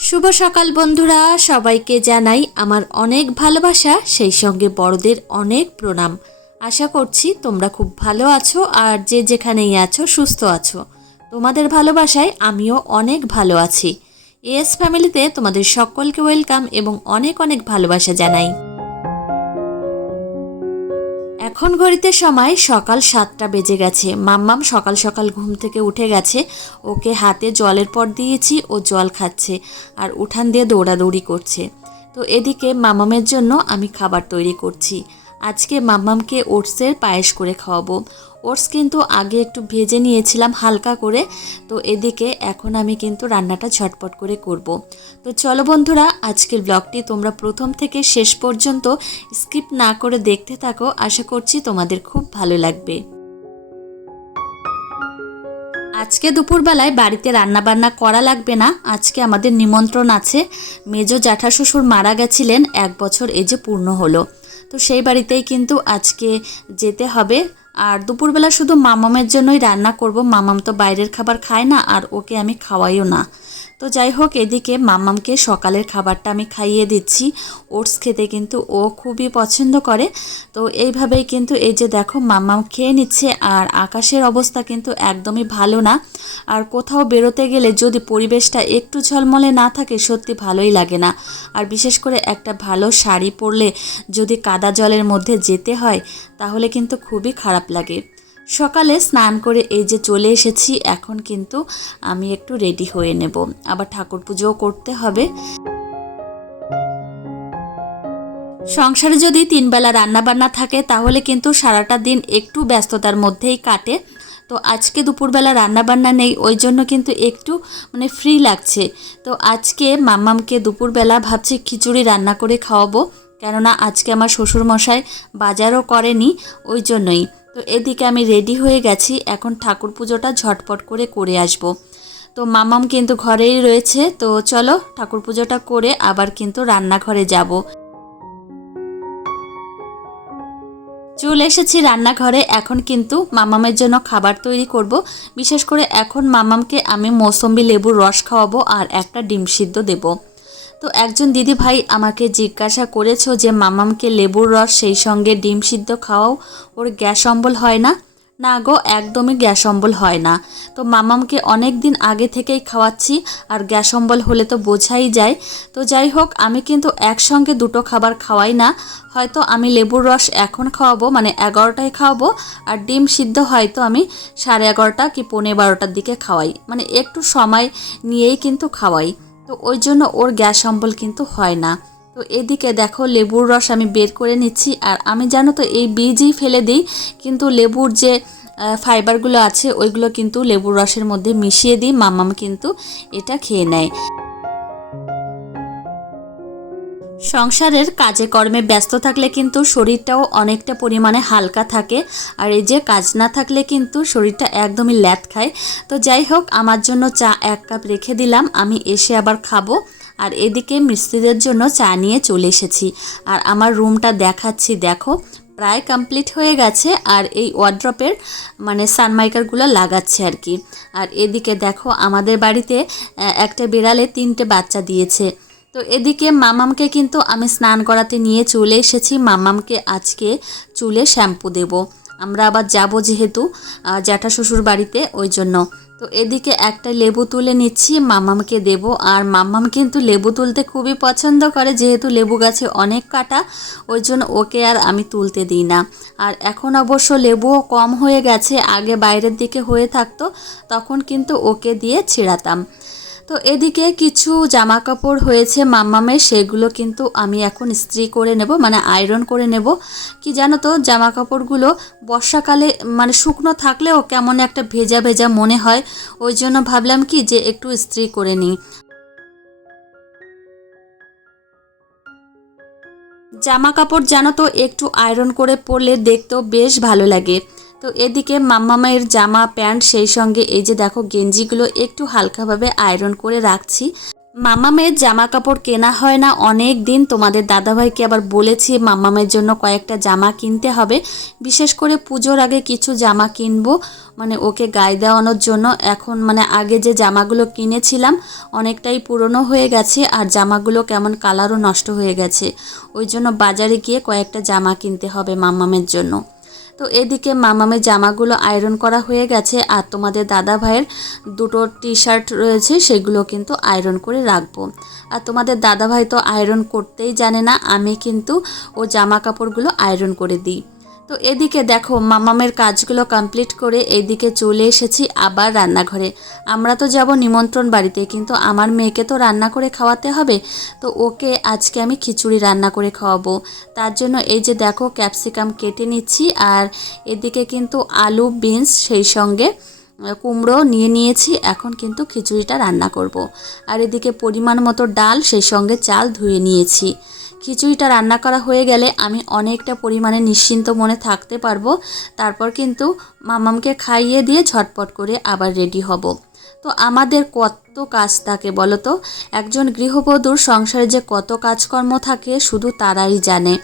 শুভ সকাল বন্ধুরা, সবাইকে জানাই আমার অনেক ভালোবাসা, সেই সঙ্গে বড়দের অনেক প্রণাম। আশা করছি তোমরা খুব ভালো আছো আর যে যেখানেই আছো, সুস্থ আছো। তোমাদের ভালোবাসায় আমিও অনেক ভালো আছি। এস ফ্যামিলিতে তোমাদের সকলকে ওয়েলকাম এবং অনেক অনেক ভালোবাসা জানাই। এখন ঘড়িতে সময় সকাল সাতটা বেজে গেছে। মাম্মাম সকাল সকাল ঘুম থেকে উঠে গেছে। ওকে হাতে জলের পর দিয়েছি, ও জল খাচ্ছে আর উঠান দিয়ে দৌড়াদৌড়ি করছে। তো এদিকে মামামের জন্য আমি খাবার তৈরি করছি। আজকে মাম্মামকে ওটসের পায়েস করে খাওয়াবো। ওটস কিন্তু আগে একটু ভেজে নিয়েছিলাম হালকা করে, তো এদিকে এখন আমি কিন্তু রান্নাটা ঝটপট করে করব। তো চলো বন্ধুরা, আজকের ব্লগটি তোমরা প্রথম থেকে শেষ পর্যন্ত স্কিপ না করে দেখতে থাকো, আশা করছি তোমাদের খুব ভালো লাগবে। আজকে দুপুরবেলায় বাড়িতে রান্না বান্না করা লাগবে না, আজকে আমাদের নিমন্ত্রণ আছে। মেজ জ্যাঠা শ্বশুর মারা গেছিলেন, এক বছর এই যে পূর্ণ হলো। তো সেই বাড়িতেই কিন্তু আজকে যেতে হবে আর দুপুরবেলা শুধু মামামের জন্যই রান্না করব। মামাম তো বাইরের খাবার খায় না আর ওকে আমি খাওয়াইও না। তো যাই হোক, এদিকে মামামকে সকালের খাবারটা আমি খাইয়ে দিচ্ছি। ওটস খেতে কিন্তু ও খুবই পছন্দ করে। তো এইভাবেই কিন্তু এই যে দেখো মামাম খেয়ে নিচ্ছে আর আকাশের অবস্থা কিন্তু একদমই ভালো না। আর কোথাও বেরোতে গেলে যদি পরিবেশটা একটু ঝলমলে না থাকে, সত্যি ভালোই লাগে না। আর বিশেষ করে একটা ভালো শাড়ি পরলে যদি কাদা জলের মধ্যে যেতে হয়, তাহলে কিন্তু খুবই খারাপ লাগে। সকালে স্নান করে এই যে চলে এসেছি, এখন কিন্তু আমি একটু রেডি হয়ে নেব। আবার ঠাকুর পুজোও করতে হবে। সংসারে যদি তিনবেলা রান্নাবান্না থাকে, তাহলে কিন্তু সারাটা দিন একটু ব্যস্ততার মধ্যেই কাটে। তো আজকে দুপুরবেলা রান্নাবান্না নেই, ওই জন্য কিন্তু একটু মানে ফ্রি লাগছে। তো আজকে মাম্মামকে দুপুরবেলা ভাবছি খিচুড়ি রান্না করে খাওয়াবো। কেননা আজকে আমার শ্বশুরমশাই বাজারও করেনি, ওই জন্যই। তো এদিকে আমি রেডি হয়ে গেছি। এখন ঠাকুর পুজোটা ঝটপট করে করে আসব। তো মামাম কিন্তু ঘরেই রয়েছে। তো চলো ঠাকুর পুজোটা করে আবার কিন্তু রান্নাঘরে যাব। চলে এসেছি রান্নাঘরে। এখন কিন্তু মামামের জন্য খাবার তৈরি করব। বিশেষ করে এখন মামামকে আমি মৌসম্বি লেবুর রস খাওয়াবো আর একটা ডিম সিদ্ধ দেবো। তো একজন দিদি ভাই আমাকে জিজ্ঞাসা করেছ যে, মামামকে লেবুর রস, সেই সঙ্গে ডিম সিদ্ধ খাওয়াও, ওর গ্যাস অম্বল হয় না? না গো, একদমই গ্যাস অম্বল হয় না। তো মামামকে অনেক দিন আগে থেকেই খাওয়াচ্ছি, আর গ্যাস অম্বল হলে তো বোঝাই যায়। তো যাই হোক, আমি কিন্তু একসঙ্গে দুটো খাবার খাওয়াই না। হয়তো আমি লেবুর রস এখন খাওয়াবো মানে এগারোটায় খাওয়াবো, আর ডিম সিদ্ধ হয়তো আমি সাড়ে এগারোটা কি পনেরো বারোটার দিকে খাওয়াই। মানে একটু সময় নিয়েই কিন্তু খাওয়াই। তো ওই জন্য ওর গ্যাস অম্বল কিন্তু হয় না। তো এদিকে দেখো লেবুর রস আমি বের করে নিচ্ছি আর আমি জানো তো এই বীজই ফেলে দিই, কিন্তু লেবুর যে ফাইবারগুলো আছে ওইগুলো কিন্তু লেবুর রসের মধ্যে মিশিয়ে দিই, মামাম কিন্তু এটা খেয়ে নেয়। সংসারের কাজে কর্মে ব্যস্ত থাকলে কিন্তু শরীরটাও অনেকটা পরিমাণে হালকা থাকে আর এই যে কাজ না থাকলে কিন্তু শরীরটা একদমই ল্যাত খায়। তো যাই হোক, আমার জন্য চা এক কাপ রেখে দিলাম, আমি এসে আবার খাব। আর এদিকে মিস্ত্রিদের জন্য চা নিয়ে চলে এসেছি। আর আমার রুমটা দেখাচ্ছি, দেখো, প্রায় কমপ্লিট হয়ে গেছে আর এই ওয়ার্ড্রপের মানে সানমাইকারগুলো লাগাচ্ছে আর কি। আর এদিকে দেখো, আমাদের বাড়িতে একটা বিড়ালে তিনটে বাচ্চা দিয়েছে। তো এদিকে মামামকে কিন্তু আমি স্নান করাতে নিয়ে চলে এসেছি। মামামকে আজকে চুলে শ্যাম্পু দেব। আমরা আবার যাব যেহেতু জ্যাঠা শ্বশুর বাড়িতে, ওই জন্য। তো এদিকে একটা লেবু তুলে নিচ্ছি, মামামকে দেব। আর মামাম কিন্তু লেবু তুলতে খুবই পছন্দ করে, যেহেতু লেবু গাছে অনেক কাটা, ওই জন্য ওকে আর আমি তুলতে দিই না। আর এখন অবশ্য লেবুও কম হয়ে গেছে, আগে বাইরের দিকে হয়ে থাকতো, তখন কিন্তু ওকে দিয়ে ছিঁড়াতাম। তো এদিকে কিছু জামা কাপড় হয়েছে মাম্মামের, সেগুলো কিন্তু আমি এখন ইস্ত্রি করে নেব মানে আয়রন করে নেব। কি জানো তো জামা কাপড়গুলো বর্ষাকালে মানে শুকনো থাকলেও কেমন একটা ভেজা ভেজা মনে হয়, ওই জন্য ভাবলাম কি যে একটু ইস্ত্রি করে নিই। জামা কাপড় জানো তো, একটু আয়রন করে পরলে দেখতেও বেশ ভালো লাগে। তো এদিকে মাম্মামের জামা, প্যান্ট, সেই সঙ্গে এই যে দেখো গেঞ্জিগুলো একটু হালকাভাবে আয়রন করে রাখছি। মামামের জামা কাপড় কেনা হয় না, অনেক দিন তোমাদের দাদাভাইকে আবার বলেছি মামামের জন্য কয়েকটা জামা কিনতে হবে। বিশেষ করে পুজোর আগে কিছু জামা কিনবো মানে ওকে গায়ে দেওয়ানোর জন্য। এখন মানে আগে যে জামাগুলো কিনেছিলাম, অনেকটাই পুরনো হয়ে গেছে আর জামাগুলো কেমন কালারও নষ্ট হয়ে গেছে। ওই জন্য বাজারে গিয়ে কয়েকটা জামা কিনতে হবে মামামের জন্য। তো এদিকে মামামের জামাগুলো আয়রন করা হয়ে গেছে আর তোমাদের দাদা ভাইয়ের দুটো টি শার্ট রয়েছে, সেগুলো কিন্তু আয়রন করে রাখব। আর তোমাদের দাদা ভাই তো আয়রন করতেই জানে না, আমি কিন্তু ও জামা কাপড়গুলো আয়রন করে দিই। তো এদিকে দেখো, মামামের কাজগুলো কমপ্লিট করে এদিকে চলে এসেছি আবার রান্নাঘরে। আমরা তো যাব নিমন্ত্রণ বাড়িতে, কিন্তু আমার মেয়েকে তো রান্না করে খাওয়াতে হবে। তো ওকে আজকে আমি খিচুড়ি রান্না করে খাওয়াবো। তার জন্য এই যে দেখো ক্যাপসিকাম কেটে নিচ্ছি আর এদিকে কিন্তু আলু বিনস সেই সঙ্গে কুমড়ো নিয়ে নিয়েছি। এখন কিন্তু খিচুড়িটা রান্না করব। আর এদিকে পরিমাণ মতো ডাল, সেই সঙ্গে চাল ধুয়ে নিয়েছি। খিচুড়িটা রান্না করা হয়ে গেলে আমি অনেকটা পরিমাণে নিশ্চিন্ত মনে থাকতে পারব। তারপর কিন্তু মামামকে খাইয়ে দিয়ে ঝটপট করে আবার রেডি হব। তো আমাদের কত কাজ থাকে বলো তো একজন গৃহবধূর সংসারে যে কত কাজকর্ম থাকে, শুধু তারাই জানে।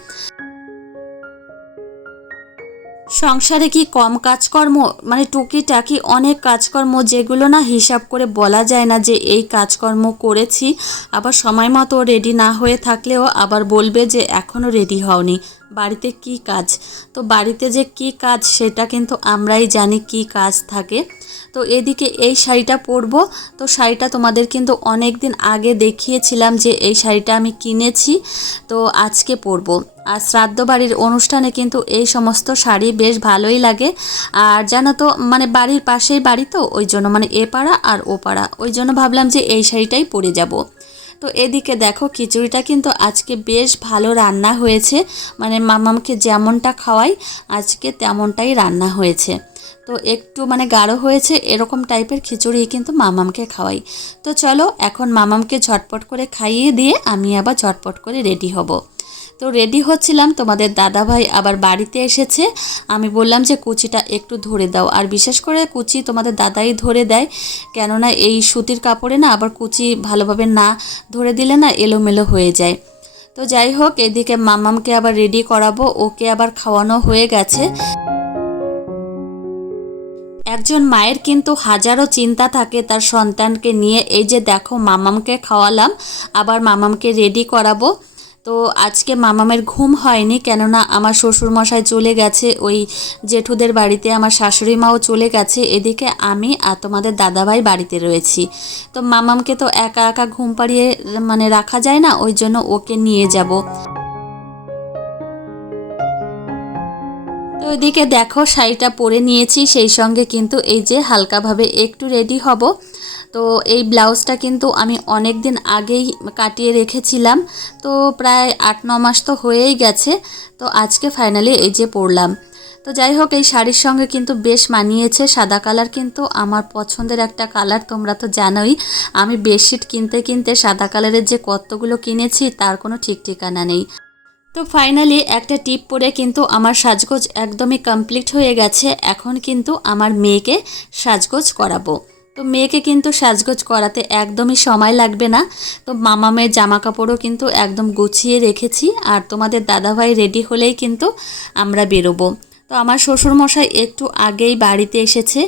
সংসারে কি কম কাজকর্ম? মানে টুকিটাকি অনেক কাজকর্ম যেগুলো না হিসাব করে বলা যায় না যে এই কাজকর্ম করেছি। আবার সময় মতো রেডি না হয়ে থাকলেও আবার বলবে যে এখনও রেডি হওনি। বাড়িতে কি কাজ? তো বাড়িতে যে কি কাজ সেটা কিন্তু আমরাই জানি কি কাজ থাকে। তো এদিকে এই শাড়িটা পরবো। তো শাড়িটা তোমাদের কিন্তু অনেক দিন আগে দেখিয়েছিলাম যে এই শাড়িটা আমি কিনেছি। তো আজকে পরবো। আর শ্রাদ্ধ বাড়ির অনুষ্ঠানে কিন্তু এই সমস্ত শাড়ি বেশ ভালোই লাগে। আর জানো তো মানে বাড়ির পাশেই বাড়ি তো, ওই জন্য মানে এ পাড়া আর ও পাড়া। ওই জন্য ভাবলাম যে এই শাড়িটাই পরে যাব। তো এদিকে দেখো, খিচুড়িটা কিন্তু আজকে বেশ ভালো রান্না হয়েছে। মানে মামামকে যেমনটা খাওয়াই, আজকে তেমনটাই রান্না হয়েছে। তো একটু মানে গাঢ় হয়েছে, এরকম টাইপের খিচুড়ি কিন্তু মামামকে খাওয়াই। তো চলো, এখন মামামকে ঝটপট করে খাইয়ে দিয়ে আমি আবার ঝটপট করে রেডি হব। তো রেডি হচ্ছিলাম। তোমাদের দাদাভাই আবার বাড়িতে এসেছে। আমি বললাম যে, কুচিটা একটু ধরে দাও। আর বিশেষ করে কুচি তোমাদের দাদাই ধরে দেয়। কেননা এই সুতির কাপড়ে না আবার কুচি ভালোভাবে না ধরে দিলে না এলোমেলো হয়ে যায়। তো যাই হোক, এদিকে মামামকে আবার রেডি করাবো। ওকে আবার খাওয়ানো হয়ে গেছে। একজন মায়ের কিন্তু হাজারো চিন্তা থাকে তার সন্তানকে নিয়ে। এই যে দেখো, মামামকে খাওয়ালাম। আবার মামামকে রেডি করাবো। তো আজকে মামামের ঘুম হয়নি, কেননা আমার শ্বশুর মশাই চলে গেছে, ওই জেঠুদের বাড়িতে, আমার শাশুড়ি মাও চলে গেছে, এদিকে আমি আর তোমাদের দাদাভাই বাড়িতে রয়েছি। তো মামামকে তো একা একা ঘুম পাড়িয়ে মানে রাখা যায় না, ওই জন্য ওকে নিয়ে যাব। তো ওইদিকে দেখো, শাড়িটা পরে নিয়েছি, সেই সঙ্গে কিন্তু এই যে হালকাভাবে একটু রেডি হব। তো এই ব্লাউজটা কিন্তু আমি অনেক দিন আগেই কাটিয়ে রেখেছিলাম। তো প্রায় আট, ন মাস তো হয়েই গেছে। তো আজকে ফাইনালি এই যে পরলাম। তো যাই হোক, এই শাড়ির সঙ্গে কিন্তু বেশ মানিয়েছে। সাদা কালার কিন্তু আমার পছন্দের একটা কালার, তোমরা তো জানোই। আমি বেডশিট কিনতে কিনতে সাদা কালারের যে কতগুলো কিনেছি, তার কোনো ঠিক ঠিকানা নেই। তো ফাইনালি একটা টিপ পরে কিন্তু আমার সাজগোজ একদমই কমপ্লিট হয়ে গেছে। এখন কিন্তু আমার মেয়েকে সাজগোজ করাবো। তো মেয়েকে কিন্তু সাজগোজ করাতে একদমই সময় লাগবে না। তো মামা মেয়ের জামা কাপড়ও কিন্তু একদম গুছিয়ে রেখেছি আর তোমাদের দাদাভাই রেডি হলেই কিন্তু আমরা বেরোবো। তো আমার শ্বশুরমশাই একটু আগেই বাড়িতে এসেছে।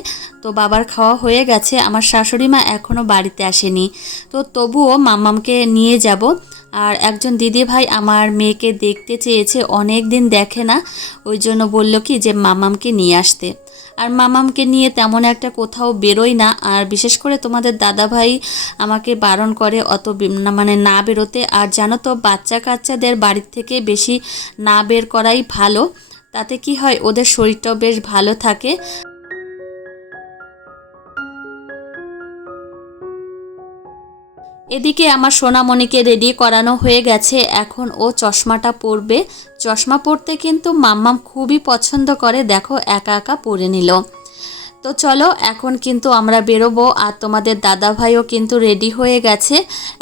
তো বাবার খাওয়া হয়ে গেছে। আমার শাশুড়ি মা এখনও বাড়িতে আসেনি। তো তবুও মামামকে নিয়ে যাব। আর একজন দিদি ভাই আমার মেয়েকে দেখতে চেয়েছে অনেক দিন দেখে না। ওই জন্য বলল কি যে মামামকে নিয়ে আসতে। আর মামামকে নিয়ে তেমন একটা কোথাও বেরোই না। আর বিশেষ করে তোমাদের দাদা ভাই আমাকে বারণ করে অত মানে না বেরোতে। আর জানো তো বাচ্চা কাচ্চাদের বাড়ির থেকে বেশি না বের করাই ভালো। তাতে কি হয়, ওদের শরীরটাও বেশ ভালো থাকে। এদিকে আমার সোনামণিকে রেডি করানো হয়ে গেছে। এখন ও চশমাটা পরবে। চশমা পরতে কিন্তু মাম্মাম খুবই পছন্দ করে, দেখো, একা একা পরে নিল। তো চলো, এখন কিন্তু আমরা বেরোবো আর তোমাদের দাদা ভাইও কিন্তু রেডি হয়ে গেছে।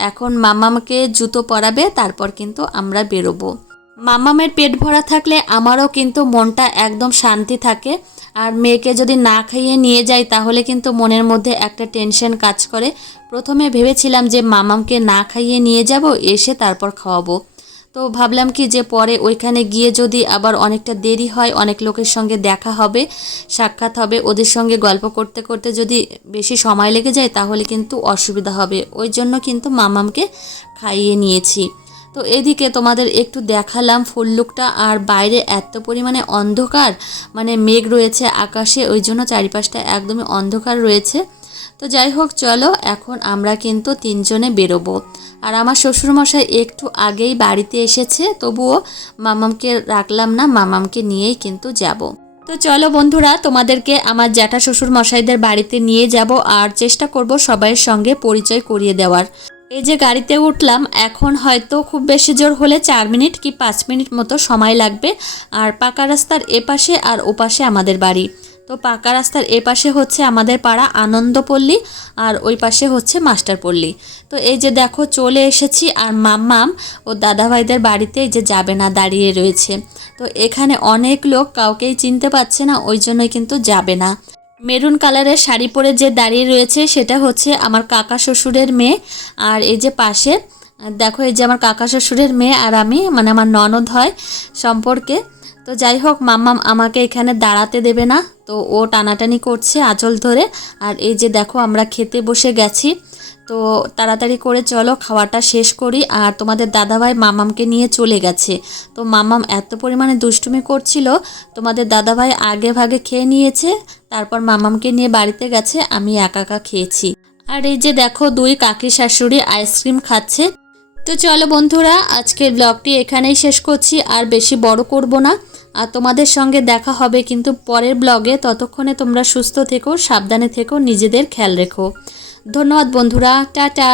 এখন মাম্মামকে জুতো পরাবে, তারপর কিন্তু আমরা বেরোবো। মামামের পেট ভরা থাকলে আমারও কিন্তু মনটা একদম শান্তি থাকে। আর মেয়েকে যদি না খাইয়ে নিয়ে যাই, তাহলে কিন্তু মনের মধ্যে একটা টেনশন কাজ করে। প্রথমে ভেবেছিলাম যে মামামকে না খাইয়ে নিয়ে যাব, এসে তারপর খাওয়াবো। তো ভাবলাম কি যে পরে ওইখানে গিয়ে যদি আবার অনেকটা দেরি হয়, অনেক লোকের সঙ্গে দেখা হবে, সাক্ষাৎ হবে, ওদের সঙ্গে গল্প করতে করতে যদি বেশি সময় লেগে যায় তাহলে কিন্তু অসুবিধা হবে। ওই জন্য কিন্তু মামামকে খাইয়ে নিয়েছি। তো এদিকে তোমাদের একটু দেখালাম ফুল লুকটা আর বাইরে এত পরিমাণে অন্ধকার মানে মেঘ রয়েছে আকাশে, ওই জন্য চারিপাশটা একদমই অন্ধকার রয়েছে। তো যাই হোক, চলো, এখন আমরা কিন্তু তিনজনে বেরোবো। আর আমার শ্বশুরমশাই একটু আগেই বাড়িতে এসেছে, তবুও মামামকে রাখলাম না, মামামকে নিয়েই কিন্তু যাব। তো চলো বন্ধুরা, তোমাদেরকে আমার জ্যাঠা শ্বশুর মশাইদের বাড়িতে নিয়ে যাব আর চেষ্টা করব সবাইয়ের সঙ্গে পরিচয় করিয়ে দেওয়ার। এই যে গাড়িতে উঠলাম, এখন হয়তো খুব বেশি জোর হলে চার মিনিট কি পাঁচ মিনিট মতো সময় লাগবে, আর পাকা রাস্তার এপাশে আর ওপাশে আমাদের বাড়ি। তো পাকা রাস্তার এপাশে হচ্ছে আমাদের পাড়া আনন্দপল্লী আর ওই পাশে হচ্ছে মাস্টারপল্লী। তো এই যে দেখো চলে এসেছি আর মাম্মাম ও দাদাভাইদের বাড়িতে যে যাবে না, দাঁড়িয়ে রয়েছে। তো এখানে অনেক লোক কাউকেই চিনতে পারছে না, ওই জন্যই কিন্তু যাবে না। মেরুন কালারের শাড়ি পরে যে দাঁড়িয়ে রয়েছে সেটা হচ্ছে আমার কাকা শ্বশুরের মেয়ে আর এই যে পাশে, দেখো এই যে আমার কাকা শ্বশুরের মেয়ে আর আমি মানে আমার ননদ হয় সম্পর্কে। তো যাই হোক মাম্মাম আমাকে এখানে দাঁড়াতে দেবে না। তো ও টানাটানি করছে আঁচল ধরে। আর এই যে দেখো, আমরা খেতে বসে গেছি। তো তাড়াতাড়ি করে চলো, খাওয়াটা শেষ করি। আর তোমাদের দাদাভাই মামামকে নিয়ে চলে গেছে। তো মামাম এত পরিমাণে দুষ্টুমি করছিল, তোমাদের দাদাভাই আগে ভাগে খেয়ে নিয়েছে, তারপর মামামকে নিয়ে বাড়িতে গেছে, আমি একা একা খেয়েছি। আর এই যে দেখো, দুই কাকি শাশুড়ি আইসক্রিম খাচ্ছে। তো চলো বন্ধুরা, আজকের ব্লগটি এখানেই শেষ করছি। আর বেশি বড় করব না। আর তোমাদের সঙ্গে দেখা হবে কিন্তু পরের ব্লগে। ততক্ষণে তোমরা সুস্থ থেকো, সাবধানে থেকো, নিজেদের খেয়াল রেখো। ধন্যবাদ বন্ধুরা, টাটা।